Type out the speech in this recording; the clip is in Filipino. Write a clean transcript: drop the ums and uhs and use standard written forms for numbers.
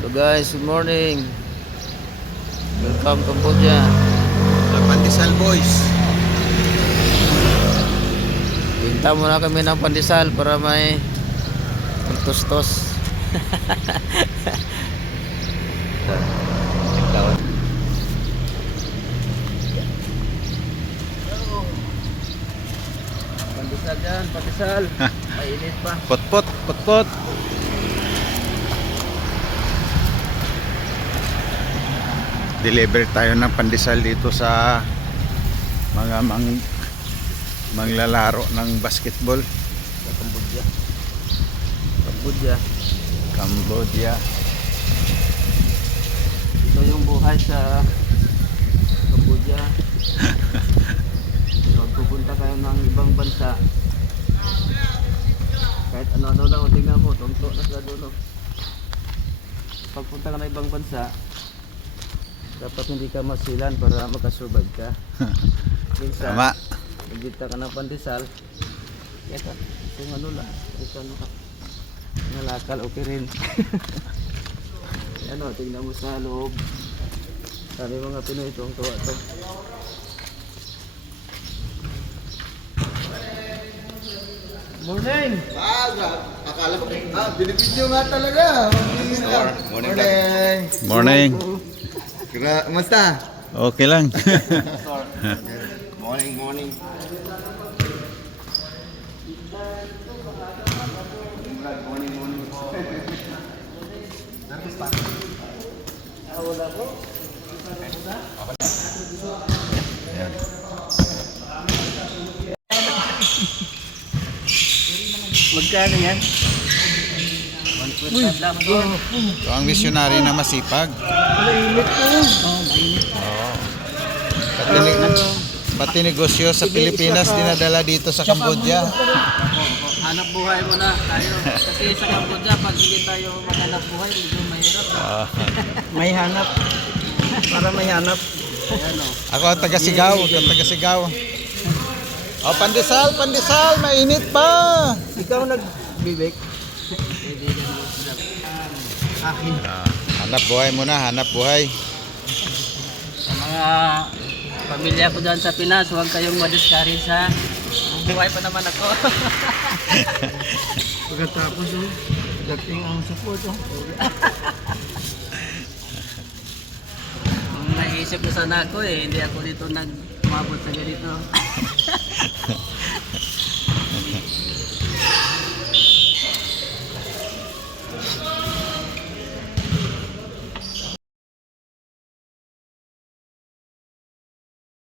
Hello guys, good morning. Welcome Cambodia. Pandesal boys. Pinta muna kami ng pandesal para may tos-tos. Pandesal dyan, pandesal. Mainit pa. Pot-pot, pot-pot. Deliver tayo ng pandesal dito sa mga manglalaro ng basketball. Sa Cambodia. Cambodia. Cambodia. Ito yung buhay sa Cambodia. Pag pupunta kayo ng ibang bansa, kahit ano-ano lang, tingnan mo, tungto na sila doon. Pagpunta ka ng ibang bansa, dapat hindi ka masilan para makasurvive ka. Minsan, Tama. nagdita ka ng pandesal, ito, kung ano lang, ito nalakal, okay rin. Ano, tingnan mo sa loob. Sabi mga Pinoy, itong tuwa ito. Morning! Akala ko, binibidyo nga talaga. Morning. Morning. Morning. Kumusta? Okay lang. Morning, morning. Ayan. Magkano yan? 1.5 lang. So, ang missionary na masipag. Mainit ko. Mainit. Oo. Pati negosyo sa Pilipinas dinadala dito sa Cambodia. Hanap buhay mo na tayo. Kasi sa Cambodia, pag hindi tayo maghanap buhay, medyo mahirap. May hanap. Para may hanap. Ayan o. Ako ang taga-Sigaw, Oh, pandesal, pandesal, mainit pa. Ikaw nagbibig. Akin. Hanap buhay muna, hanap buhay. Sa mga pamilya ko dyan sa Pinas, huwag kayong madiskari sa buhay pa naman ako. Pagkatapos dating ang support. Naisip ko sana ako hindi ako dito nagmabot sa ganito.